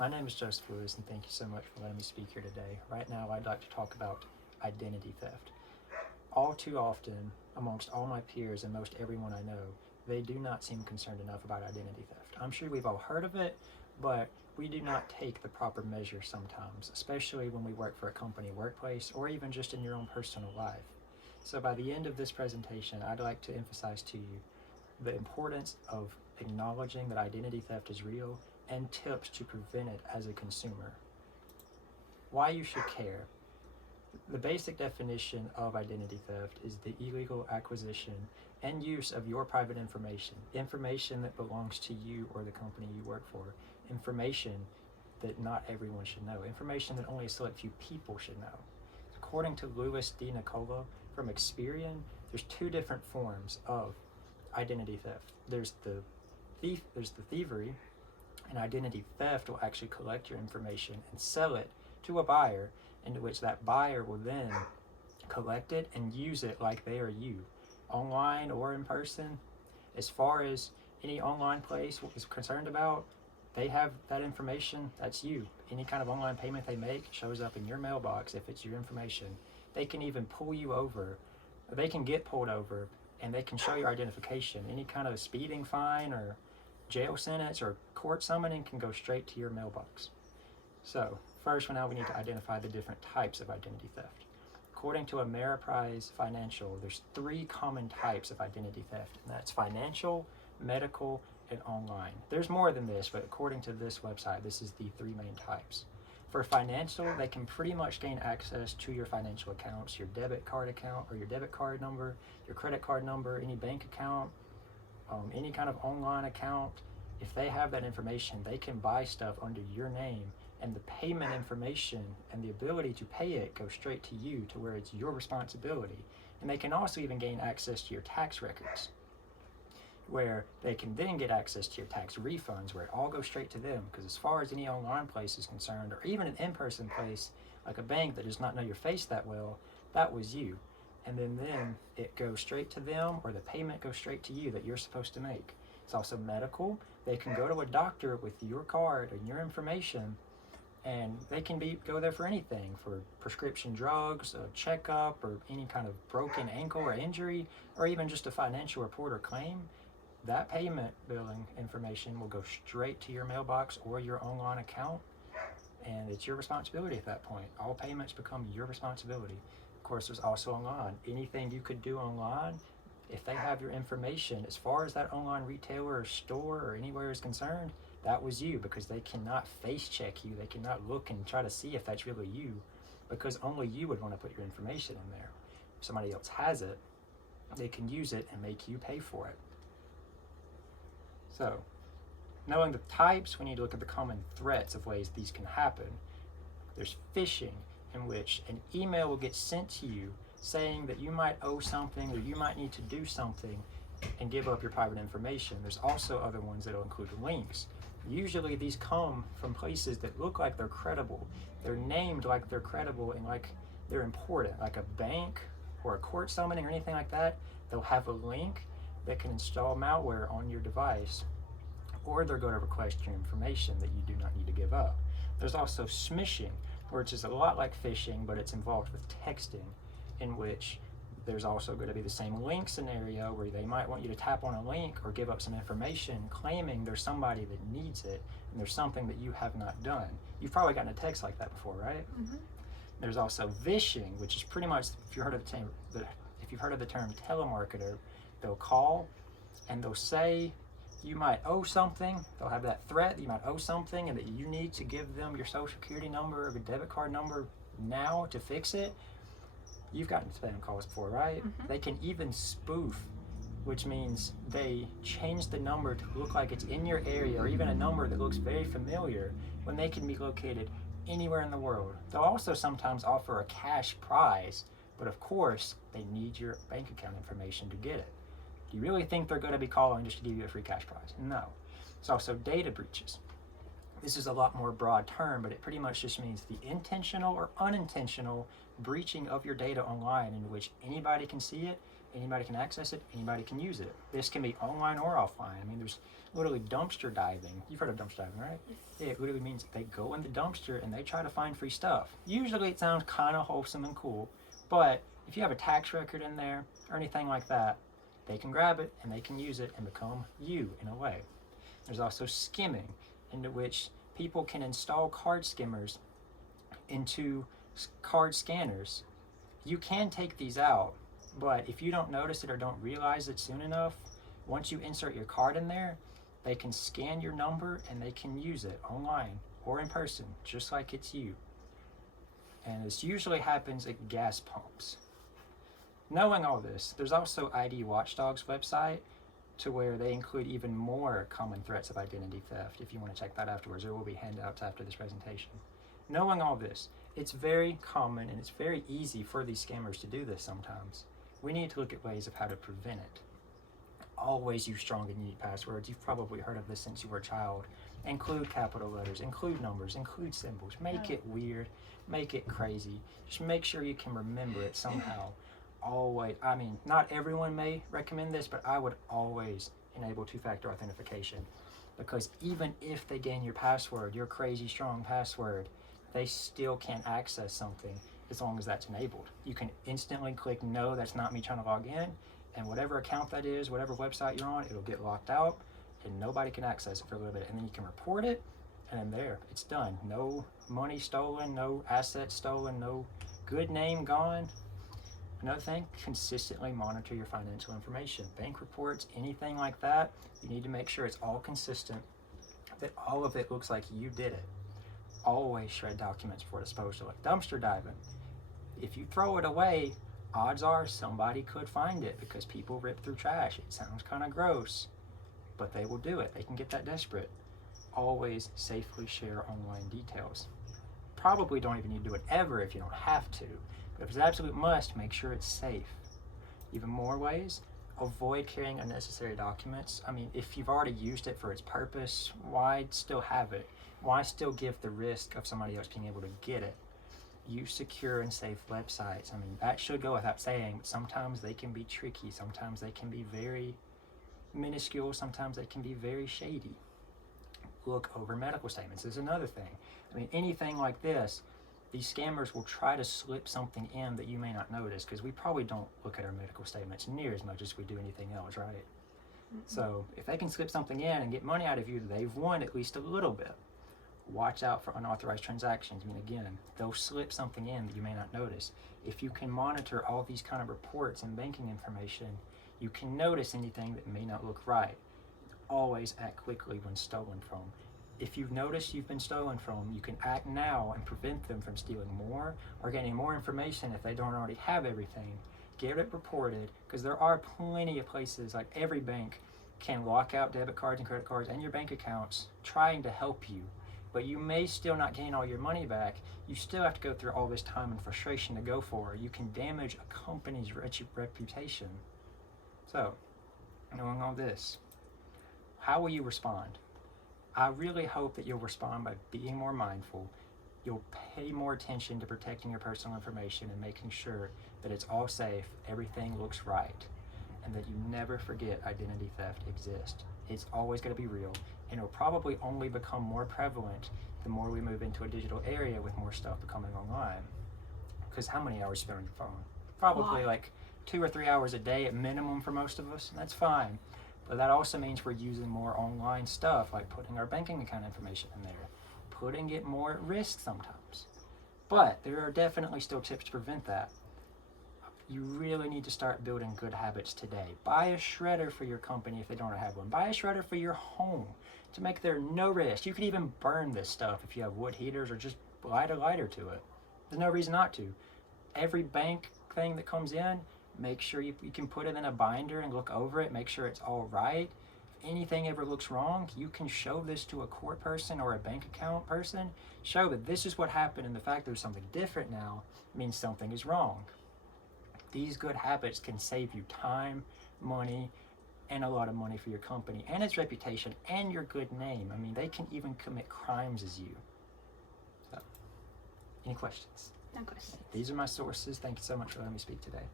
My name is Joseph Lewis, and thank you so much for letting me speak here today. Right now, I'd like to talk about identity theft. All too often, amongst all my peers and most everyone I know, they do not seem concerned enough about identity theft. I'm sure we've all heard of it, but we do not take the proper measure sometimes, especially when we work for a company workplace or even just in your own personal life. So by the end of this presentation, I'd like to emphasize to you the importance of acknowledging that identity theft is real and tips to prevent it as a consumer. Why you should care. The basic definition of identity theft is the illegal acquisition and use of your private information that belongs to you or the company you work for, information that not everyone should know, information that only a select few people should know. According to Louis D. Nicola from Experian, there's two different forms of identity theft. There's the thievery, and identity theft will actually collect your information and sell it to a buyer, into which that buyer will then collect it and use it like they are you, online or in person. As far as any online place is concerned about, they have that information, that's you. Any kind of online payment they make shows up in your mailbox if it's your information. They can even pull you over, they can get pulled over, and they can show your identification. Any kind of speeding fine or jail sentence or court summoning can go straight to your mailbox. So first, now we need to identify the different types of identity theft. According to Ameriprise Financial, there's three common types of identity theft, and that's financial, medical, and online. There's more than this, but according to this website, this is the three main types. For financial, they can pretty much gain access to your financial accounts, your debit card account or your debit card number, your credit card number, any bank account, any kind of online account. If they have that information, they can buy stuff under your name, and the payment information and the ability to pay it goes straight to you, to where it's your responsibility. And they can also even gain access to your tax records, where they can then get access to your tax refunds, where it all goes straight to them. Because as far as any online place is concerned, or even an in-person place like a bank that does not know your face that well, that was you. And then it goes straight to them, or the payment goes straight to you that you're supposed to make. It's also medical. They can go to a doctor with your card and your information, and they can go there for anything, for prescription drugs, a checkup, or any kind of broken ankle or injury, or even just a financial report or claim. That payment billing information will go straight to your mailbox or your online account, and it's your responsibility at that point. All payments become your responsibility. Of course, there's also online. Anything you could do online, if they have your information, as far as that online retailer or store or anywhere is concerned, that was you, because they cannot face check you. They cannot look and try to see if that's really you, because only you would want to put your information in there. If somebody else has it, they can use it and make you pay for it. So, knowing the types, we need to look at the common threats of ways these can happen. There's phishing, in which an email will get sent to you saying that you might owe something or you might need to do something and give up your private information. There's also other ones that will include links. Usually these come from places that look like they're credible. They're named like they're credible and like they're important, like a bank or a court summoning or anything like that. They'll have a link that can install malware on your device, or they're going to request your information that you do not need to give up. There's also smishing, which is a lot like phishing, but it's involved with texting, in which there's also going to be the same link scenario where they might want you to tap on a link or give up some information claiming there's somebody that needs it and there's something that you have not done. You've probably gotten a text like that before, right? Mm-hmm. There's also vishing, which is pretty much, if you've heard of the term telemarketer, they'll call and they'll say you might owe something. They'll have that threat that you might owe something and that you need to give them your social security number or your debit card number now to fix it. You've gotten spam calls before, right? Mm-hmm. They can even spoof, which means they change the number to look like it's in your area, or even a number that looks very familiar when they can be located anywhere in the world. They'll also sometimes offer a cash prize, but of course, they need your bank account information to get it. Do you really think they're going to be calling just to give you a free cash prize? No. It's also data breaches. This is a lot more broad term, but it pretty much just means the intentional or unintentional breaching of your data online, in which anybody can see it Anybody can access it, anybody can use it. This can be online or offline. I mean, there's literally dumpster diving. You've heard of dumpster diving, right? Yes. Yeah, it literally means they go in the dumpster and they try to find free stuff. Usually it sounds kind of wholesome and cool, but if you have a tax record in there or anything like that, they can grab it and they can use it and become you in a way. There's also skimming, into which people can install card skimmers into card scanners. You can take these out, but if you don't notice it or don't realize it soon enough, once you insert your card in there, they can scan your number and they can use it online or in person, just like it's you. And this usually happens at gas pumps. Knowing all this, there's also ID Watchdog's website to where they include even more common threats of identity theft. If you want to check that afterwards, there will be handouts after this presentation. Knowing all this, it's very common and it's very easy for these scammers to do this sometimes. We need to look at ways of how to prevent it. Always use strong and unique passwords. You've probably heard of this since you were a child. Include capital letters, include numbers, include symbols. Make it weird, make it crazy. Just make sure you can remember it somehow. Always, I mean, not everyone may recommend this, but I would always enable two-factor authentication, because even if they gain your password, your crazy strong password, they still can't access something as long as that's enabled. You can instantly click no, that's not me trying to log in, and whatever account that is, whatever website you're on, it'll get locked out and nobody can access it for a little bit, and then you can report it, and then there, it's done. No money stolen, no assets stolen, no good name gone. Another thing, consistently monitor your financial information. Bank reports, anything like that, you need to make sure it's all consistent, that all of it looks like you did it. Always shred documents before disposal, like dumpster diving. If you throw it away, odds are somebody could find it because people rip through trash. It sounds kind of gross, but they will do it. They can get that desperate. Always safely share online details. Probably don't even need to do it ever if you don't have to. But if it's an absolute must, make sure it's safe. Even more ways, avoid carrying unnecessary documents. I mean, if you've already used it for its purpose, why still have it? Why still give the risk of somebody else being able to get it? Use secure and safe websites. I mean, that should go without saying, but sometimes they can be tricky. Sometimes they can be very minuscule. Sometimes they can be very shady. Look over medical statements is another thing. I mean, anything like this, these scammers will try to slip something in that you may not notice, because we probably don't look at our medical statements near as much as we do anything else, right? Mm-hmm. So if they can slip something in and get money out of you, they've won at least a little bit. Watch out for unauthorized transactions. I mean, again, they'll slip something in that you may not notice. If you can monitor all these kind of reports and banking information, you can notice anything that may not look right. Always act quickly when stolen from. If you've noticed you've been stolen from, you can act now and prevent them from stealing more or getting more information if they don't already have everything. Get it reported, because there are plenty of places, like every bank can lock out debit cards and credit cards and your bank accounts trying to help you. But you may still not gain all your money back. You still have to go through all this time and frustration to go for it. You can damage a company's reputation. So, knowing all this, how will you respond? I really hope that you'll respond by being more mindful. You'll pay more attention to protecting your personal information and making sure that it's all safe, everything looks right, and that you never forget identity theft exists. It's always going to be real, and it'll probably only become more prevalent the more we move into a digital area with more stuff becoming online. Because how many hours spent on your phone? Probably like 2 or 3 hours a day at minimum for most of us, and that's fine. But that also means we're using more online stuff, like putting our banking account information in there, putting it more at risk sometimes. But there are definitely still tips to prevent that. You really need to start building good habits today. Buy a shredder for your company if they don't have one. Buy a shredder for your home to make there no risk. You could even burn this stuff if you have wood heaters, or just light a lighter to it. There's no reason not to. Every bank thing that comes in, make sure you can put it in a binder and look over it, make sure it's all right. If anything ever looks wrong, you can show this to a court person or a bank account person. Show that this is what happened, and the fact there's something different now means something is wrong. These good habits can save you time, money, and a lot of money for your company and its reputation and your good name. I mean, they can even commit crimes as you. So, any questions? No questions. These are my sources. Thank you so much for letting me speak today.